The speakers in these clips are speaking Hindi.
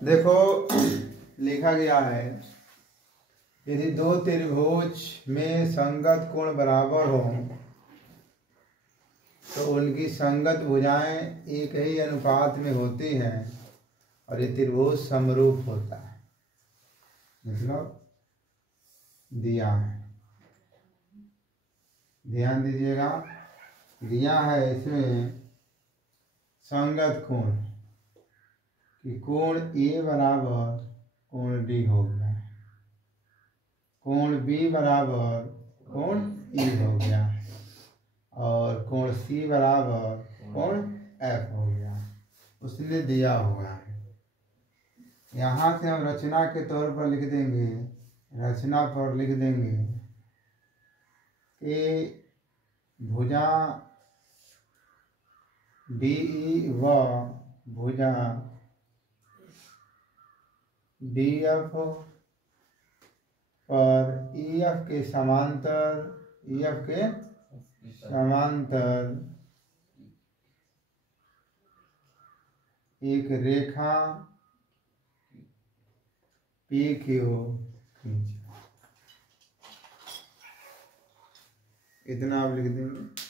देखो लिखा गया है, यदि दो त्रिभुज में संगत कोण बराबर हो तो उनकी संगत भुजाएं एक ही अनुपात में होती हैं और ये त्रिभुज समरूप होता है। मतलब दिया है, ध्यान दीजिएगा, दिया है इसमें संगत कोण कि कोण ए बराबर कोण डी हो गया है, कोण बी बराबर कोण ई हो गया है और कोण सी बराबर कोण एफ हो गया है। उसने दिया हुआ है। यहाँ से हम रचना के तौर पर लिख देंगे, रचना पर लिख देंगे कि भुजा डी ई व भुजा डी एफ पर ई एफ के समांतर, ई एफ के समांतर एक रेखा पी क्यू खींचे। इतना आप लिख देंगे।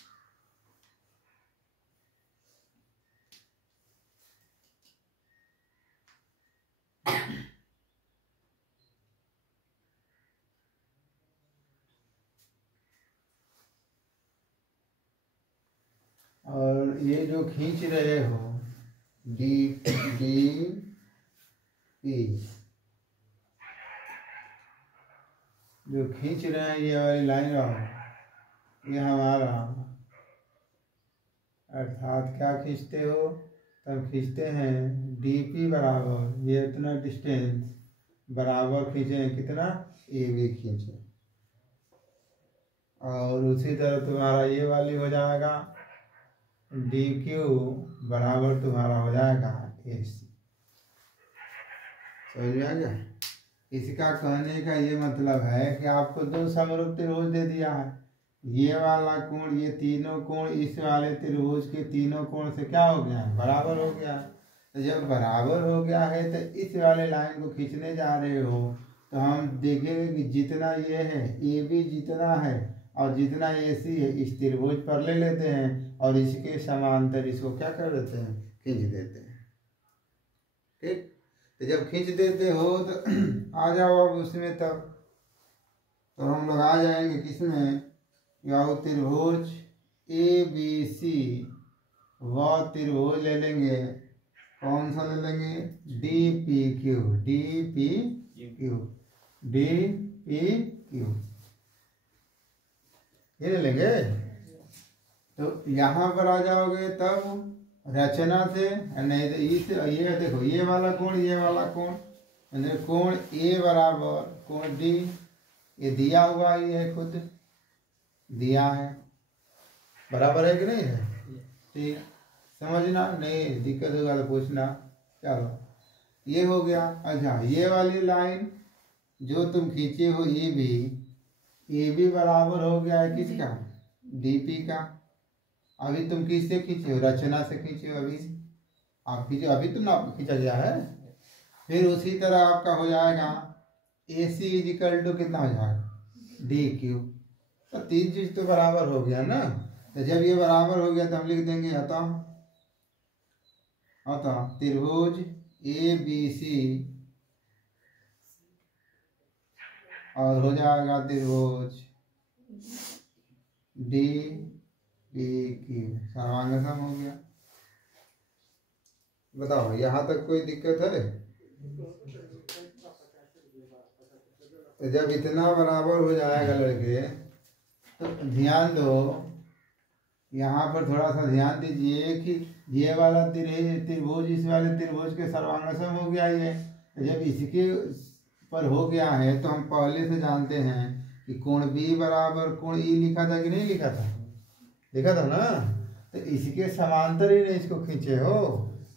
और ये जो खींच रहे हो डी डी पी, जो खींच रहे हैं ये वाली लाइन रहो, ये हमारा अर्थात क्या खींचते हो, तब खींचते हैं डी पी बराबर, ये इतना डिस्टेंस बराबर खींचे, कितना ए बी खींचे। और उसी तरह तुम्हारा ये वाली हो जाएगा डी क्यू बराबर तुम्हारा हो जाएगा ए सी। समझ में आ गया? इसका कहने का ये मतलब है कि आपको दो समरूप त्रिभुज दे दिया है, ये वाला कोण, ये तीनों कोण इस वाले त्रिभुज के तीनों कोण से क्या हो गया है, बराबर हो गया है। तो जब बराबर हो गया है तो इस वाले लाइन को खींचने जा रहे हो तो हम देखेंगे कि जितना ये है ए बी जितना है और जितना ए सी है इस त्रिभुज पर ले लेते हैं और इसके समांतर इसको क्या कर देते हैं, खींच देते हैं। ठीक, तो जब खींच देते हो तो आ जाओ अब उसमें, तब तो हम लोग आ जाएंगे किसमें, या त्रिभुज ए बी सी, वह त्रिभुज ले लेंगे, कौन सा ले लेंगे, D P Q, D P Q, D P Q, ये ले लेंगे। तो यहाँ पर आ जाओगे तब रचना से, नहीं तो इस ये देखो ये वाला कोण, ये वाला कोण, कोण ए बराबर कोण डी, ये दिया हुआ ही है, खुद दिया है, बराबर है कि नहीं है? ठीक, समझना, नहीं दिक्कत होगा तो पूछना। चलो ये हो गया। अच्छा ये वाली लाइन जो तुम खींचे हो ए बी बराबर हो गया है किसका, डी पी का। अभी तुम किससे खींचे हो, रचना से खींचे हो, अभी आप खींचे, अभी तुम आपको खींचा गया है। फिर उसी तरह आपका हो जाएगा ए सी इजिकल टू कितना हो जाएगा, डी क्यू। तो तीन चीज तो बराबर हो गया ना। तो जब ये बराबर हो गया तो हम लिख देंगे अतः त्रिभुज ए बी सी और हो जाएगा त्रिभुज डी पी क्यू, सर्वांगसम हो गया। बताओ यहाँ तक कोई दिक्कत है? तो जब इतना बराबर हो जाएगा लड़के तो ध्यान दो, यहाँ पर थोड़ा सा ध्यान दीजिए कि ये वाला त्रिभुज इस वाले त्रिभुज के सर्वांगसम हो गया ये। जब इसके पर हो गया है तो हम पहले से जानते हैं कि कोण बी बराबर कोण ई लिखा था कि नहीं लिखा था, लिखा था ना। तो इसके समांतर ही नहीं इसको खींचे हो,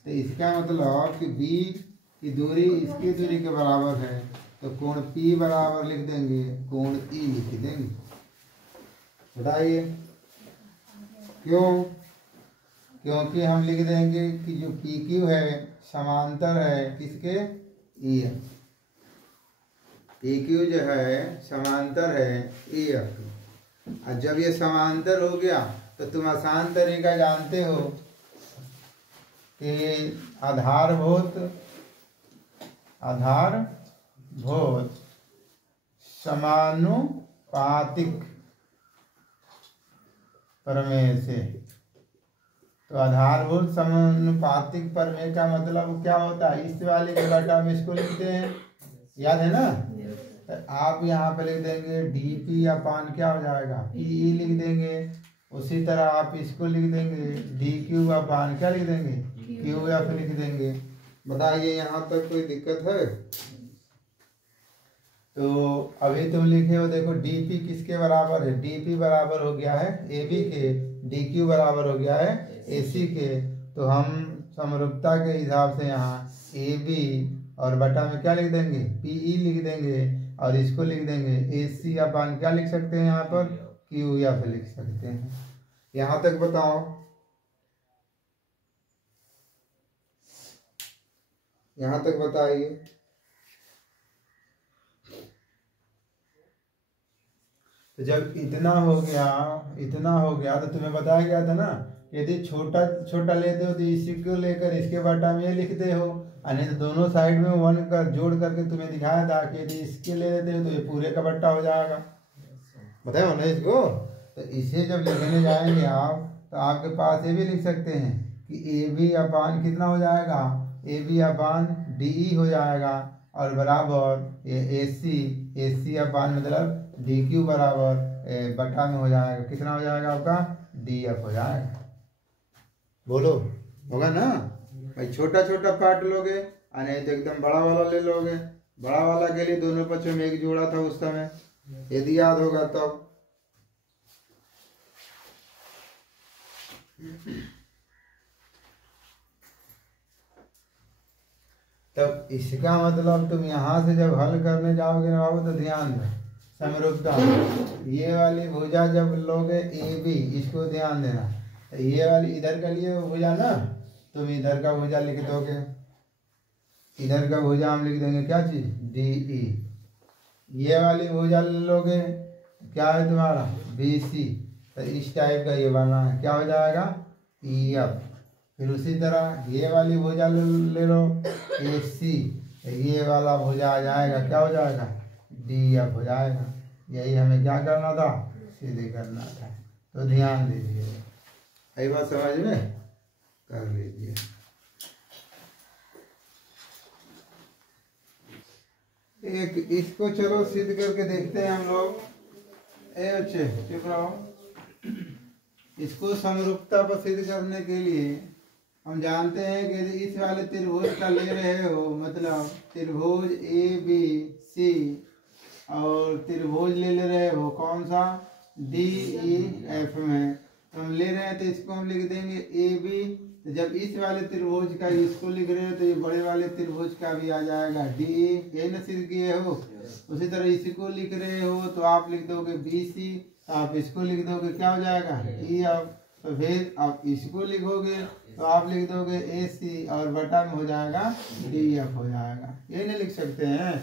तो इसका मतलब कि बी की दूरी इसकी दूरी के बराबर है, तो कोण P बराबर लिख देंगे, कोण E लिख देंगे। बताइए क्यों? क्योंकि हम लिख देंगे कि जो PQ है समांतर है किसके, EF। PQ जो है समांतर है EF। और जब ये समांतर हो गया तो तुम आसान तरीका जानते हो कि आधारभूत समानुपातिक प्रमेय से। तो आधारभूत समानुपातिक प्रमेय का मतलब क्या होता है, इस वाले के बटा में इसको लिखते हैं, याद है ना। तो आप यहाँ पे लिख देंगे dP अपान क्या हो जाएगा, PE लिख देंगे। उसी तरह आप इसको लिख देंगे dQ अपान क्या लिख देंगे, QF लिख देंगे। बताइए यहाँ तक कोई दिक्कत है। तो अभी तुम लिखे हो देखो dP किसके बराबर है, dP बराबर हो गया है AB के, dQ बराबर हो गया है AC के। तो हम समरूपता के हिसाब से यहाँ AB और बटा में क्या लिख देंगे, PE लिख देंगे और इसको लिख देंगे AC अपान क्या लिख सकते हैं यहाँ पर, QF लिख सकते हैं। यहाँ तक बताओ, यहाँ तक बताइए। तो जब इतना हो गया तो तुम्हें बताया गया था ना, यदि छोटा छोटा लेते हो तो इसी को लेकर इसके बटा में ये लिखते हो, नहीं तो दोनों साइड में 1 कर जोड़ करके तुम्हें दिखाया था कि यदि इसके ले लेते हो तो ये पूरे का बट्टा हो जाएगा। बताओ ना इसको। तो इसे जब लिखने जाएंगे आप तो आपके पास ये भी लिख सकते हैं कि AB अपान कितना हो जाएगा, AB अपान DE हो जाएगा और बराबर ये AC अपान मतलब DQ बराबर बटा में हो जाएगा कितना हो जाएगा आपका, DF हो जाएगा। बोलो होगा ना भाई। छोटा छोटा पार्ट लोगे और नहीं तो एकदम बड़ा वाला ले लोगे। बड़ा वाला के लिए दोनों पक्षों में एक जोड़ा था उस समय, यदि याद होगा तब। तब इसका मतलब तुम यहाँ से जब हल करने जाओगे ना बाबू तो ध्यान दो समरूपता। ये वाली भुजा जब लोगे AB, इसको ध्यान देना। ये वाली इधर का लिए भुजा ना, तुम इधर का भुजा लिख दोगे, इधर का भुजा हम लिख देंगे क्या चीज, DE। ये वाली भुजा लोगे क्या है तुम्हारा BC, तो इस टाइप का ये बना है क्या हो जाएगा EF। फिर उसी तरह ये वाली भुजा ले लो AC, ये वाला भुजा आ जाएगा क्या हो जाएगा DF हो जाएगा। यही हमें क्या करना था, सीधे करना था। तो ध्यान दीजिए, यही बात समझ में कर लीजिए। एक इसको चलो सिद्ध करके देखते हैं हम लोग। अच्छे चुप रहो। इसको समरूपता पर सिद्ध करने के लिए हम जानते हैं कि यदि इस वाले त्रिभुज का ले रहे हो, मतलब त्रिभुज ABC और त्रिभुज ले रहे हो कौन सा DEF में, तो हम ले रहे हैं तो इसको हम लिख देंगे AB। तो जब इस वाले त्रिभुज का इसको लिख रहे हो तो ये बड़े वाले त्रिभुज का भी आ जाएगा DE, यही ना सिद्ध किए हो। उसी तरह इसको लिख रहे हो तो आप लिख दोगे BC, तो आप इसको लिख दोगे क्या हो जाएगा EF। तो फिर आप इसको लिखोगे तो आप लिख दोगे AC और बटा में हो जाएगा DF हो जाएगा। ये नहीं लिख सकते हैं।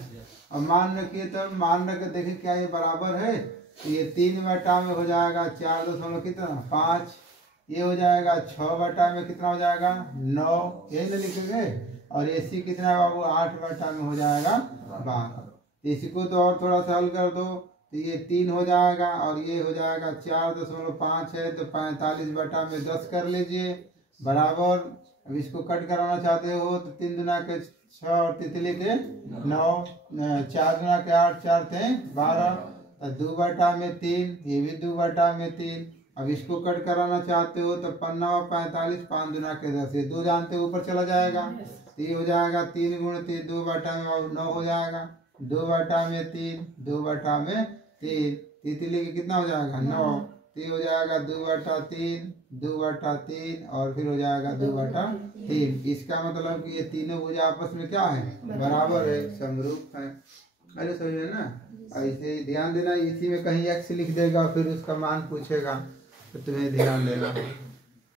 और मान रखिए तब मान रख देखिए क्या ये बराबर है, तो ये 3 बटा में हो जाएगा 4 कितना 5, ये हो जाएगा 6 बटा में कितना हो जाएगा 9, यही नहीं लिखेंगे। और AC कितना बाबू 8 बटा में हो जाएगा 12। इसको तो और थोड़ा सा हल कर दो तो ये 3 हो जाएगा और ये हो जाएगा 4.5 है, तो 45 बटा में 10 कर लीजिए बराबर। अब इसको कट कराना चाहते हो तो 3 दुना के 6 और तितली के 9, 4 दुना के 8, 4 थे 12, 2 बटा में 3, ये भी 2 बटा में 3। अब इसको कट कराना चाहते हो तो 45, 5 दुना के 10, ये 2 जानते हो ऊपर चला जाएगा, तो ये हो जाएगा 3 गुण 3, 2 बटा में और 9 हो जाएगा, 2 बटा में 3, 2 बटा में 3, तितली के कितना हो जाएगा 9, तो हो जाएगा 2 बटा 3, 2 बटा 3 और फिर हो जाएगा 2 बटा 3। इसका मतलब कि ये तीनों भुजा आपस में क्या है बराबर है, समरूप है। अरे समझे ना। ऐसे ध्यान देना, इसी में कहीं x लिख देगा फिर उसका मान पूछेगा तो तुम्हें ध्यान देना।